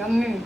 양념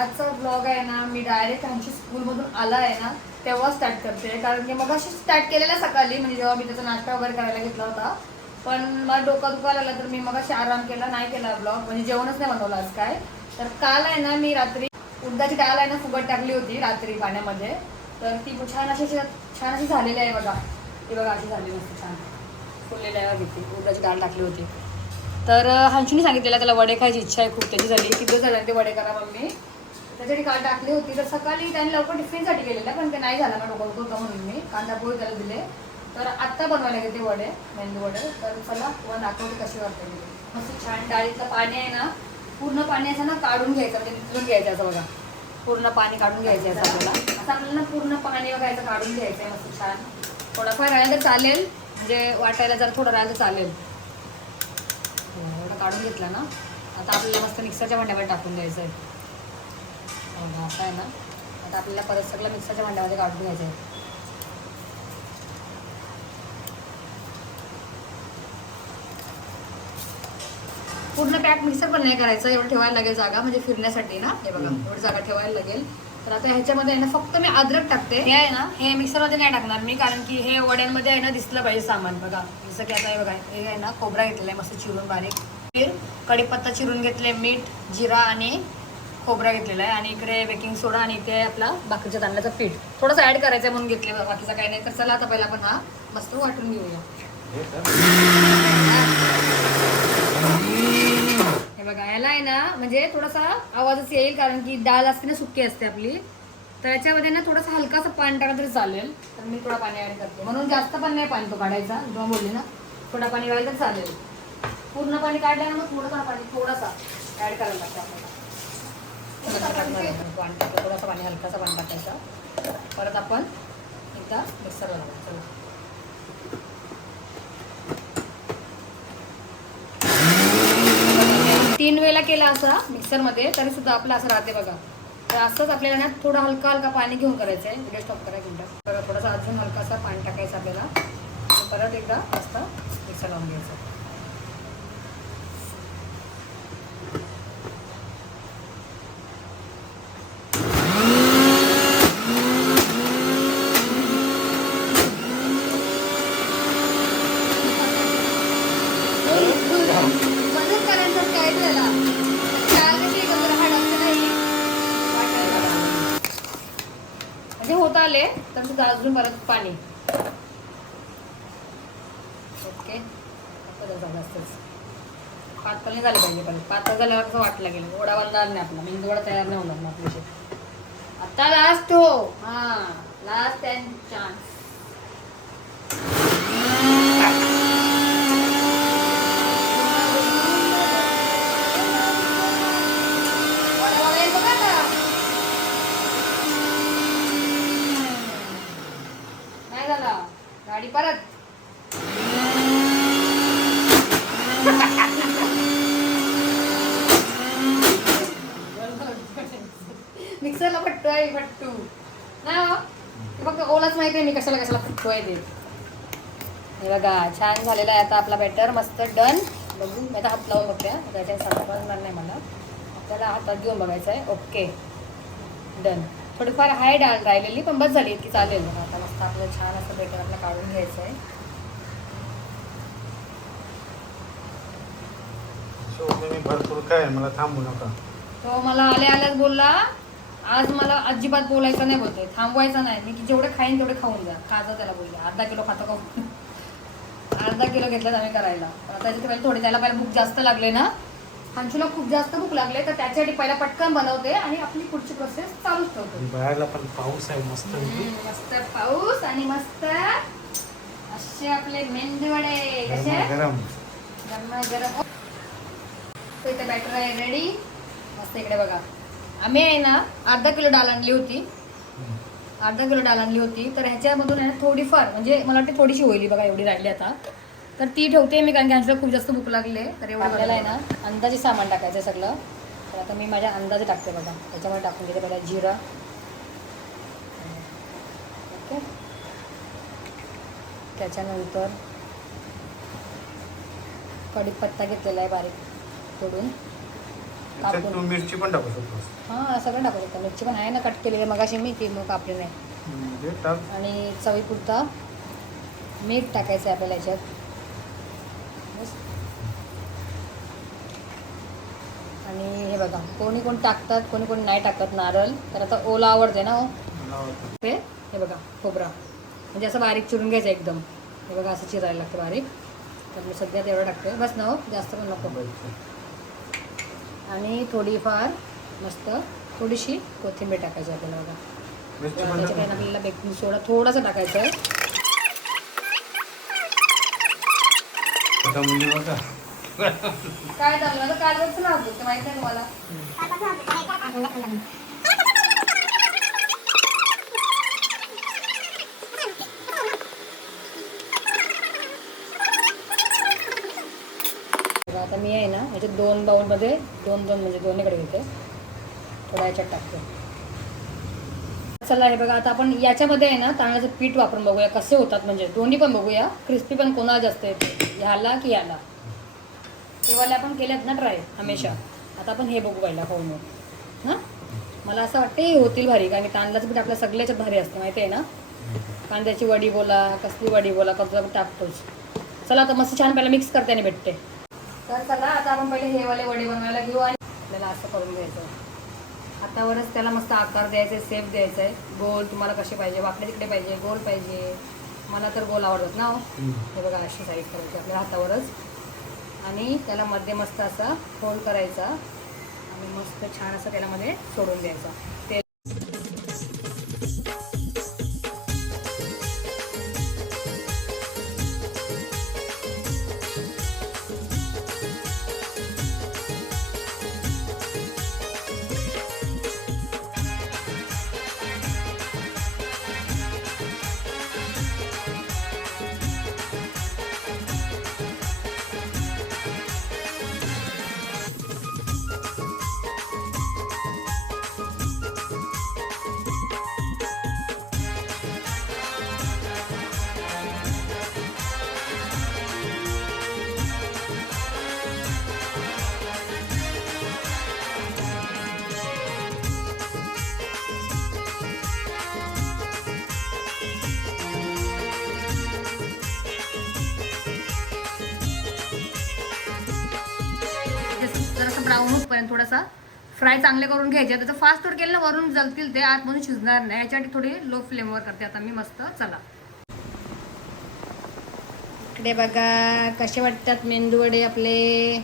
आजचा ब्लॉग आहे ना मी डायरेक्ट आमच्या स्कूलमधून आला आहे ना तेव्हा स्टार्ट करते. कारण की मग अशी स्टार्ट केलेला सकाळी म्हणजे जेव्हा मी त्याचा नाश्ता वगैरे करायला घेतला होता. पण मला डोकं दुखायला लागलं तर मी मग अशी आराम केला नाही केला ब्लॉग म्हणजे जेवणच नाही बनवलं आज काय. तर काल आहे ना मी रात्री उडदाची डाळ आहे ना फुगट टाकली होती रात्री पाण्यामध्ये. तर ती छान अशी छान अशी झालेली आहे बघा. ती बघा अशी झालेली होती छान. फुललेली आहे बघा ती उडदाची डाळ टाकली होती. तर हंशूने सांगितलेलं त्याला वडे खायची इच्छा आहे खूप त्याची झाली. किती दिवस झाले ते वडे करा मम्मी? त्याच्यासाठी काल टाकली होती तर सकाळी त्याने लवकर टिफिनसाठी केलेलं पण ते नाही झालं ना डोकं होतं म्हणून मी. कांदा पोळी त्याला दिले. तर आत्ता बनवायला घेते वडे मेंदू वडे. तर चला तुम्हाला दाखवते कशी वाटते मी मस्त छान डाळीतलं पाणी आहे ना पूर्ण पाणी असं ना काढून घ्यायचं म्हणजे निचलून घ्यायचं असं बघा. पूर्ण पाणी काढून घ्यायचं आहे असं आपल्याला. असं आपल्याला ना पूर्ण पाणी वगैरे काढून घ्यायचं आहे मस्त छान. थोडाफार राहिलं तर चालेल. म्हणजे वाटायला जर थोडं राहिलं तर चालेल. हो, एवढं काढून घेतलं ना. आता आपल्याला मस्त मिक्सरच्या भांड्यावर टाकून द्यायचं आहे. असं आहे ना. आता आपल्याला परत सगळं मिक्सरच्या भांड्यामध्ये काढून घ्यायचं आहे. पूर्ण पॅक मिक्सर पण नाही करायचं एवढं ठेवायला लागेल जागा म्हणजे फिरण्यासाठी ना. हे बघा एवढी जागा ठेवायला लागेल. तर आता ह्याच्यामध्ये आहे ना फक्त मी अद्रक टाकते. हे आहे ना हे मिक्सरमध्ये नाही टाकणार मी कारण की हे वड्यांमध्ये आहे ना दिसलं पाहिजे सामान. बघा जसं की आता हे बघा हे आहे ना खोबरा घेतलेला आहे मस्त चिरून बारीक. तीळ कढीपत्ता चिरून घेतले मीठ जिरा आणि खोबरा घेतलेला आहे आणि इकडे बेकिंग सोडा आणि इथे आपला बाकीच्या तांदळाचं पीठ. थोडंसं ऍड करायचं आहे म्हणून घेतले बाकीचं काही नाही. तर चला आता पहिला आपण हा मस्त वाटून घेऊया. हे बघा याला आहे ना म्हणजे थोडासा आवाजच येईल कारण की डाळ असते ना सुकी असते आपली. तर याच्यामध्ये ना थोडंसं हलकासं पाणी टाकलं तरी चालेल. तर मी थोडा पाणी ऍड करते. म्हणून जास्त पण नाही पाणी तो काढायचा. जेव्हा बोलली ना थोडा पाणी घालायला तर चालेल. पूर्ण पाणी काढल्यानं मग थोडंसं पाणी थोडासा ऍड करायला लागतं आपल्याला. पाणी टाकलं थोडंसं पाणी हलकासा पाणी टाकायचं परत आपण एकदा मिक्सरला लावायचं तीन वेळेला केला असा मिक्सरमध्ये तरी सुद्धा आपलं असं राहते बघा. तर असंच आपल्याला ना थोडं हलका हलका पाणी घेऊन करायचं आहे. व्हिडिओ स्टॉप करा मिनटं. बघा थोडंसं अजून हलकासा पाणी टाकायचं आपल्याला. परत एकदा मस्त मिक्सर लावून घ्यायचं बदल करायचं काय त्याला चार कशी एकत्र हाड असते ना ही वाटायला लागलं. म्हणजे होत आले तर अजून परत पाणी. ओके. पातळ नाही झालं पाहिजे परत. पातळ झाल्यावर कसं वाटलं गेलं ओढा बनणार नाही आपला. मेंदू वडा तयार नाही होणार ना आपल्याशी. आता लास्ट हो. हा. Last and chance vada vada येतो का आता? नाही झाला गाडी परत. मिक्सरला फट्टू. आहे फट्टू नाही हो? फक्त ओलाच माहिती आहे मी कशाला कशाला फट्टू आहे ते. हे बघा छान झालेला आहे आता आपला बॅटर मस्त डन बघू मी आता हात लावून बघते त्याच्या समजणार नाही मला. आपल्याला हातात घेऊन बघायचं आहे ओके डन थोडीफार हाय डाळ राहिलेली पण बस झाली इतकी चालेल. बघा आता आपलं छान असं बेटरला काढून घ्यायचं आहे? थांबू नका. तो मला आल्या आल्याच बोलला आज मला अजिबात बोलायचं नाही बोलतोय. थांबवायचं नाही. मी की जेवढे खाईन तेवढे खाऊन जा. खाजा त्याला बोलले. अर्धा किलो खातो का अर्धा किलो घेतलं आम्ही करायला. आता थोडे त्याला पहिले भूक जास्त लागले ना. अंशूला खूप जास्त भूक लागले तर त्याच्यासाठी पहिला पटकन बनवते आणि आपली पुढची प्रोसेस चालूच ठेवते. बाहेरला पण पाऊस आहे मस्त मस्त पाऊस आणि मस्त असे आपले मेंदूवडे कसे? गरम गरमा इथे बॅटर आहे रेडी मस्त इकडे बघा. आम्ही आहे ना अर्धा किलो डाळ आणली होती. अर्धा किलो डाळ आणली होती. तर ह्याच्यामधून आहे ना थोडीफार म्हणजे मला वाटते थोडीशी होईल बघा एवढी राहिली आता. तर ती ठेवते मी कारण की खूप जास्त भूक लागले तर एवढं आपल्याला आहे ना अंदाजे सामान टाकायचं आहे सगळं. तर आता मी माझ्या अंदाजे टाकते बघा. त्याच्यामध्ये टाकून घेते पहिला जिरा. ओके. त्याच्यानंतर कढीपत्ता घेतलेला आहे बारीक तोडून. कापून. तू मिरची पण टाकू शकतोस. हां सगळं टाकू शकतो. मिरची पण आहे ना कट केलेली मगाशी मी ती मग कापली नाही. आणि चवीपुरता मीठ टाकायचं आहे आपल्याला याच्यात बस. आणि हे बघा. कोणी कोण टाकतात कोणी कोणी नाही टाकत नारळ. तर आता ओला आवडते ना हो. ते हे बघा खोबरा. म्हणजे असं बारीक चिरून घ्यायचं एकदम. हे बघा असं चिरायला लागतं बारीक. तर मी सध्या तेवढं टाकते बस ना हो जास्त पण नको. आणि थोडीफार मस्त थोडीशी कोथिंबीर टाकायची आपल्याला बघा. त्याच्याकडे. आपल्याला बेकिंग सोडा थोडासा टाकायचा आहे. काय झालं? आता काल वरच राहतो ते माहिती आहे तुम्हाला. बघा, आता मी आहे ना म्हणजे दोन बाउलमध्ये दोन दोन म्हणजे दोन्हीकडे घेते. थोडा याच्यात टाकते. चला हे बघा आता आपण याच्यामध्ये आहे ना तांदळाचं पीठ वापरून बघूया कसे होतात म्हणजे. दोन्ही पण बघूया क्रिस्पी पण कोणाला जास्त येते? ह्याला की याला? हे वाले आपण केल्यात ना ट्राय हमेशा. आता आपण हे बघू पहिला खाऊन हां? मला असं वाटतं हे होतील भारी कारण तांदळाचं पीठ आपल्या सगळ्याच्यात भारी असते माहिती आहे ना? कांद्याची वडी बोला कसली वडी बोला आपण टाकतोच चला आता मस्त छान पहिला मिक्स करताना भेटते. तर चला आता आपण पहिले हे वाले वडे बनवायला घेऊ आणि आपल्याला असं करून घ्यायचं. हातावरच त्याला मस्त आकार द्यायचा आहे सेप द्यायचा आहे. गोल तुम्हाला कसे पाहिजे? वाकडे तिकडे पाहिजे गोल पाहिजे. मला तर गोल आवडतात ना हो. हे बघा अशी साईड करायची आपल्या हातावरच. आणि त्याला मध्यमस्त असा फोल्ड करायचा. आणि मस्त छान असं त्याला मध्ये सोडून द्यायचा. ते ब्राऊन होतपर्यंत थोडासा फ्राय चांगले करून घ्यायचे. त्याचं फास्ट थोडं केलं ना वरून जलतील ते आतमधून शिजणार नाही. याच्यासाठी थोडी लो फ्लेमवर करते. आता मी मस्त चला. इकडे बघा कसे वाटतात मेंदूवडे आपले?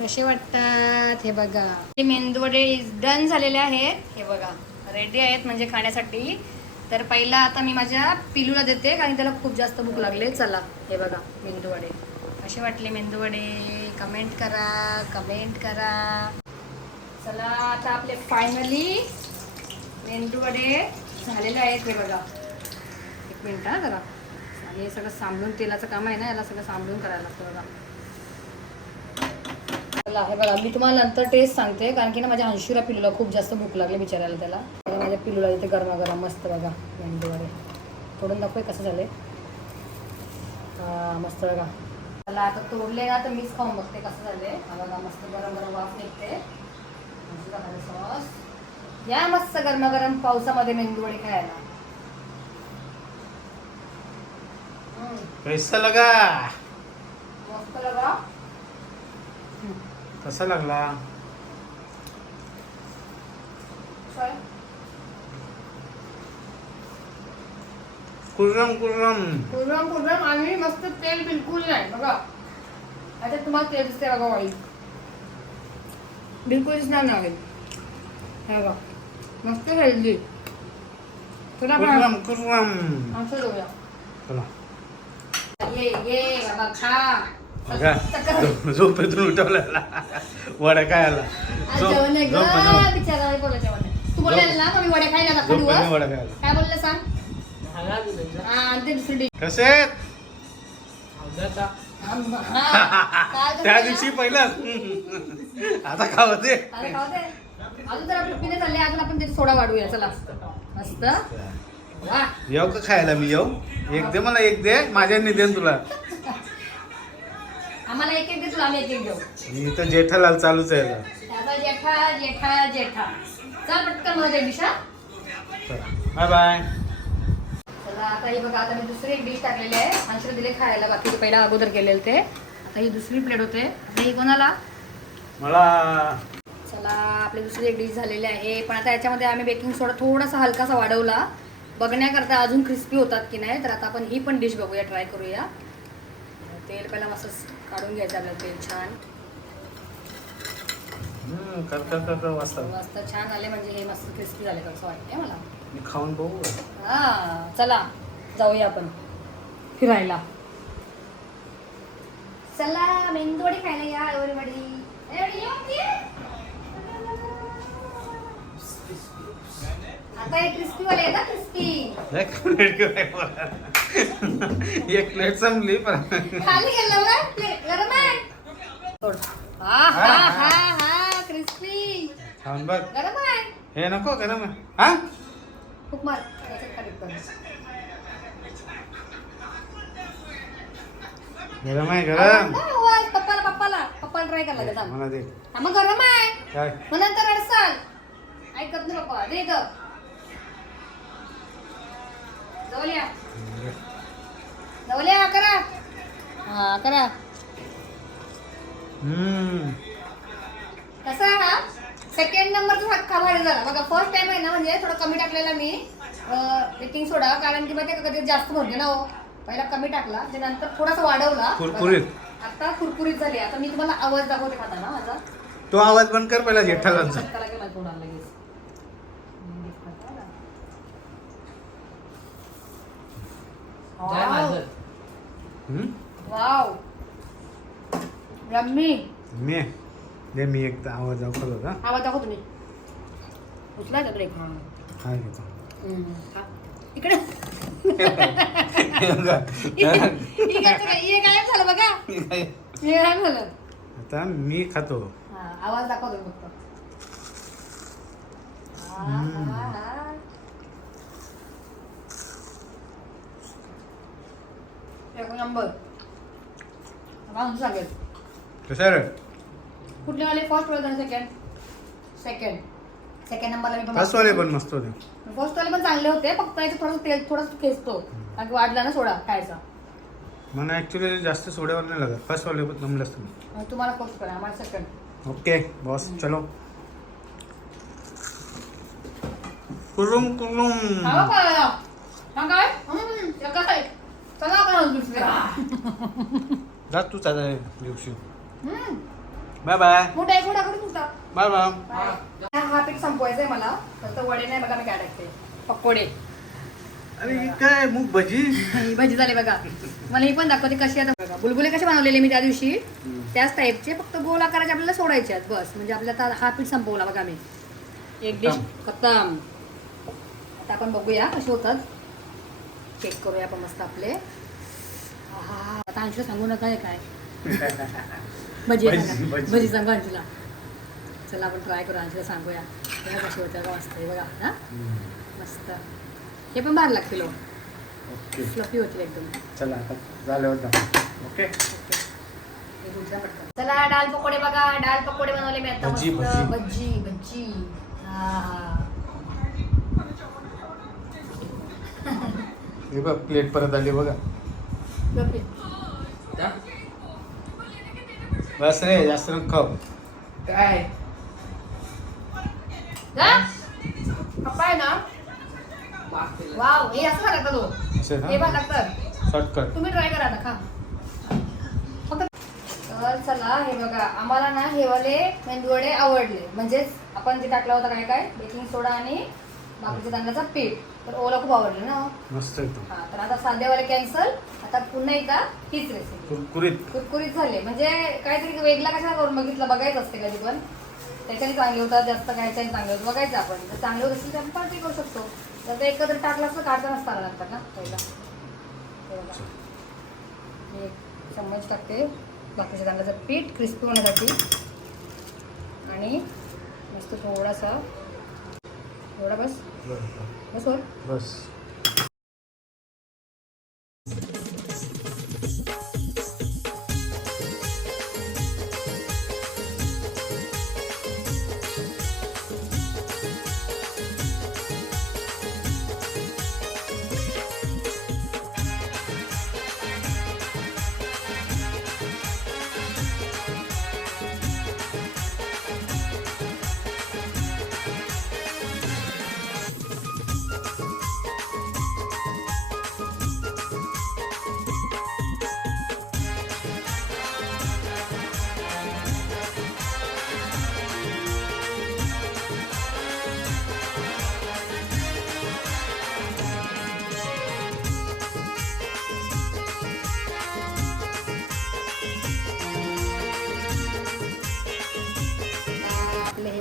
कसे वाटतात? हे बघा. हे मेंदूवडे डन झालेले आहेत. हे बघा रेडी आहेत म्हणजे खाण्यासाठी. तर पहिला आता मी माझ्या पिलूला देते कारण त्याला खूप जास्त भूक लागले. चला हे बघा मेंदूवडे कसे वाटले मेंदूवडे कमेंट करा कमेंट करा. चला आता आपले फायनली मेंदूवडे झालेले आहेत हे बघा. एक मिनिट हा जरा. आणि हे सगळं सांभाळून तेलाचं काम आहे ना याला सगळं सांभाळून करायला लागतं बघा. चला हे बघा मी तुम्हाला नंतर टेस्ट सांगते कारण की ना माझ्या अंशुरा पिलूला खूप जास्त भूक लागली बिचारायला त्याला. माझ्या पिलूला इथे गरमागरम मस्त बघा मेंदूवडे. तोडून आहे कसं झाले मस्त बघा. चला आता तोडले ना तर मीच खाऊन बघते कसं झाले बघा मस्त गरम गरम वाफ निघते. सॉस या मस्त गरमागरम पावसामध्ये मेंदूवडे खायला. हम्म, कैसा लगा. मस्त लगा. कसा लागला? काय? कुर्रम. कुर्रम कुरम कुरम आणि मस्त तेल बिलकुल नाही. बघा. आता तुम्हाला तेल दिसते बघा ऑइल बिलकुल दिसणार नाही ऑइल हे बघा. मस्त हेल्दी आमचं जाऊया चला. ये ये बाबा खा. झोपेतून उठवलेला वडा काय आला? जेवण बिचारा बोला जेवण आहे. तू ना मी वड्या खायला वडा काय बोलले सांग? आणि ते दुसरी डिश कसे आहेत? काय त्या दिवशी पहिलाच. आता खाव ते अरे खाऊ दे. अजून तर आपलं पिणे चालले अजून आपण त्याची सोडा वाढूया चला. मस्त. वा. येऊ का खायला? मी येऊ. एक दे मला एक दे. माझ्या देन तुला. आम्हाला एक एक दे तुला आम्ही एक एक देऊ. मी तर जेठालाल चालूच आहे आता. जेठा जेठा जेठा. चल पटकन डिशा चला. बाय बाय आता ही बघा आता मी दुसरी एक डिश टाकलेली आहे. अंशला दिले खायला बाकी पहिला अगोदर केलेले ते आता ही दुसरी प्लेट होते. आता ही कोणाला? मला. चला आपली दुसरी एक डिश झालेली आहे. पण आता याच्यामध्ये आम्ही बेकिंग सोडा थोडासा हलकासा वाढवला. बघण्याकरता अजून क्रिस्पी होतात की नाही तर आता आपण ही पण डिश बघूया ट्राय करूया. तेल पहिला मस्त काढून घ्यायचं आपल्याला तेल छान. मस्त. छान आले म्हणजे हे मस्त क्रिस्पी झाले असं वाटतंय मला. मी खाऊन बघू हा चला जाऊया आपण फिरायला. चला मेंदूवडी खायला या एवढी आता हे क्रिस्पी वाले आहेत क्रिस्पी एक प्लेट काय बोला. एक प्लेट संपली पण खाली गेलं बघा प्लेट गरम आहे. सोड. हा हा हा हा क्रिस्पी खाऊन बघ. गरम आहे. हे नको का ना मग हा? खूप मार कर. गरम आहे गरम. पप्पाला पप्पाला. पप्पाला ट्राय करायला लागेल थांब. मला दे. मग गरम आहे. काय? अडसाल. ऐकत नाही पप्पा दे इथं जवळ या जवळ या करा. हा करा. हम्म. कसा आहे हा? सेकंड नंबरचा हक्का भारी झाला. बघा फर्स्ट टाइम आहे ना म्हणजे थोडं कमी टाकलेला मी. बेकिंग सोडा कारण की माहिती कधी जास्त भरले ना हो. पहिला कमी टाकला ते नंतर थोडासा वाढवला. कुरकुरीत. आता कुरकुरीत झाली आता मी तुम्हाला आवाज दाखवते खाताना माझा तो आवाज बंद कर पहिला जेठालालचा. त्याला गेला तोंडाला लगेच. वाव. हम्म? वाव. रम्मी. मी. दे मी एक आवाज दाखवत होता. आवाज दाखव तुम्ही उचला का ब्रेक? काय घेतो इकडे. इकडे हे गायब झालं बघा. हे गायब झालं. आता मी खातो. हा आवाज दाखव तुम्ही फक्त. हा, हम्म. हा, हा. एक नंबर. आता सांगेल कसं रे कुठले वाले? फर्स्ट वाले सेकंड सेकंड सेकंड नंबरला मी पण फर्स्ट वाले पण मस्त होते. फर्स्ट वाले पण चांगले होते फक्त याचं थोडंसं तेल थोडंसं खेचतो. कारण की वाढला ना सोडा खायचा. मला ऍक्च्युली जास्त सोड्यावर नाही लागत. फर्स्ट वाले पण जमले असतं मग तुम्हाला फर्स्ट करा आम्हाला सेकंड ओके बॉस चलो. कुरुम कुरुम. हा कळायला हा काय? हम्म, ते काय? चला आपण दुसऱ्या जा तू चालू दिवशी. हम्म, बाय बाय मोठा एक मोठा करून तुझा बाय बाय हा पीठ संपवायचा आहे मला. फक्त वडे नाही बघा मी काय टाकते. पकोडे. अरे हे काय? मूग भजी? ही भाजी झाली बघा. मला ही पण दाखवते कशी आता बघा. बुलबुले कसे बनवलेले मी त्या दिवशी? त्याच टाईपचे फक्त गोल आकाराचे आपल्याला सोडायचे आहेत. बस. म्हणजे आपल्या आता हा पीठ संपवला बघा मी. एक डिश खतम. आता आपण बघूया कसे होतात. चेक करूया आपण मस्त आपले. आहा, आता अंशला सांगू नका हे काय. भजी भजी, का? भजी. भजी सांगू अंशला चला आपण ट्राय करू अंशला सांगूया. बघा कसे होत्या का मस्त आहे बघा. ना मस्त. हे पण बाहेर लागतील हो. ओके. फ्लफी होतील एकदम. चला आता झाल्यावर दाखव. ओके. चला डाल पकोडे बघा. डाल पकोडे बनवले मी आता भजी, मस्त. भजी. भजी भजी. हा. हे. बघ प्लेट परत आली बघा. फ्लफी. बस रे जास्त नको काय. पप्पा आहे ना. वाव हे असं लागतं तो. असे हे शॉर्टकट तुम्ही ट्राय करा ना खा. फक्त तर चला हे बघा आम्हाला ना हे वाले मेंदूवडे आवडले. म्हणजेच आपण जे टाकला होता काय काय? बेकिंग सोडा आणि बाकीच्या तांदळाचा पीठ. तर ओला खूप आवडले ना. मस्त येतो हा तर आता साधेवाले कॅन्सल आता पुन्हा एकदा हीच रेसिपी कुरकुरीत. कुरकुरीत झाले. म्हणजे काहीतरी वेगळा कशा करून बघितलं? बघायचं असते कधी पण. त्याच्याने चांगले होतात जास्त खायच्याने चांगले होतं. बघायचं आपण. जर चांगले होत असेल तर आपण पार्टी करू शकतो. तर ते एकत्र टाकलं असतं काढता नसताना लागतात ना. पहिला. हे एक चम्मच टाकते. बाकीच्या तांदळाचं पीठ क्रिस्पी होण्यासाठी आणि मस्त थोडासा थोडा बस. बस वर बस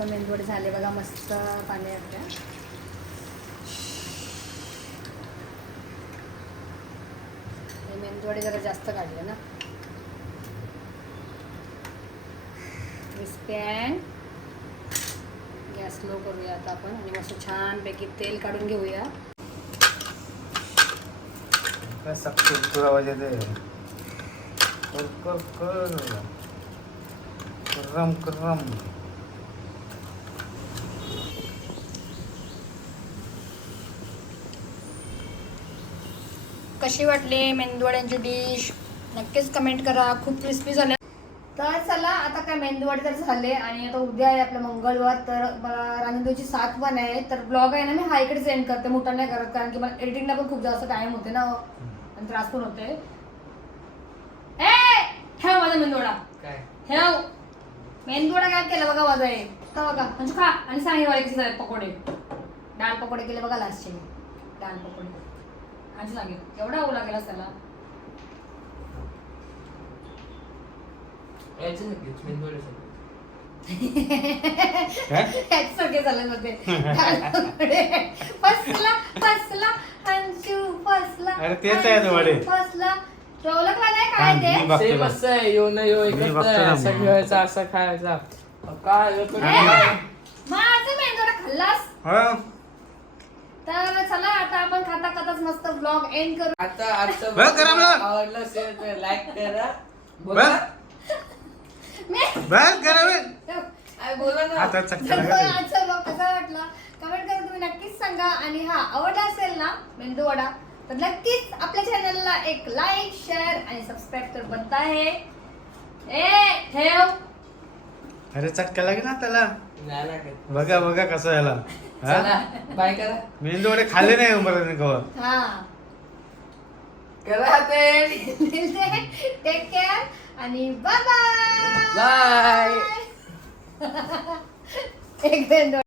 आता मेंदवडे झाले बघा मस्त पाणी आपल्या. हे मेंदवडे जरा जास्त काढले ना. क्रिस्पॅन गॅस लो करूया आता आपण आणि मस्त छानपैकी तेल काढून घेऊया. काय कुरकुर आवाज येते कर कर कर. करम करम कशी वाटली मेंदूवड्यांची डिश नक्कीच कमेंट करा. खूप क्रिस्पी झाल्या. तर चला आता काय मेंदूवडे तर झाले आणि आता उद्या आहे आपलं मंगळवार तर मला रांधूची साथ पण आहे. तर ब्लॉग आहे ना मी हा इकडे सेंड करते मोठा नाही करत कारण की मला एडिटिंगला पण खूप जास्त टाइम होते ना आणि त्रास पण होते. ए ठेव माझा मेंदूवडा. ठेव. मेंदूवडा काय केलं बघा माझा आहे तर बघा म्हणजे खा. आणि सांग हे कसे झाले पकोडे. डाळ पकोडे केले बघा लास्टचे डाळ पकोडे. आणि सांगेल केवढा ओला केला त्याला सगळे. झाले होते. फसला फसला अंशू फसला अरे तेच आहे ना वडे. अंशू फसला. तो ओळखला नाही हा, काय मी ते बघतो सेम बघ. असं आहे यो ना यो मी एकत्र बघतो आहे. ना असं खायचा. काय माझं मेंदोडा खाल्लास? हा. तर चला आता आपण खाता खाताच मस्त ब्लॉग एंड करू आता आजचं करा मला. आवडलं असेल तर लाईक करा. बोला मी बस. काय बोला ना आता. आजचा कसा वाटला कमेंट करून तुम्ही नक्कीच सांगा आणि हा आवडला असेल ना मेंदू वडा तर नक्कीच आपल्या चॅनलला एक लाईक शेअर आणि सबस्क्राईब तर बनता आहे ए ठेव अरे चटका लागेल ना त्याला नाही लागत. बघा बघा कसं याला हा चला बाय करा. मेंदू वडे खाल्ले नाही उमराने कवा हा. करा ते. टेक केअर आणि बाय बाय एक दोन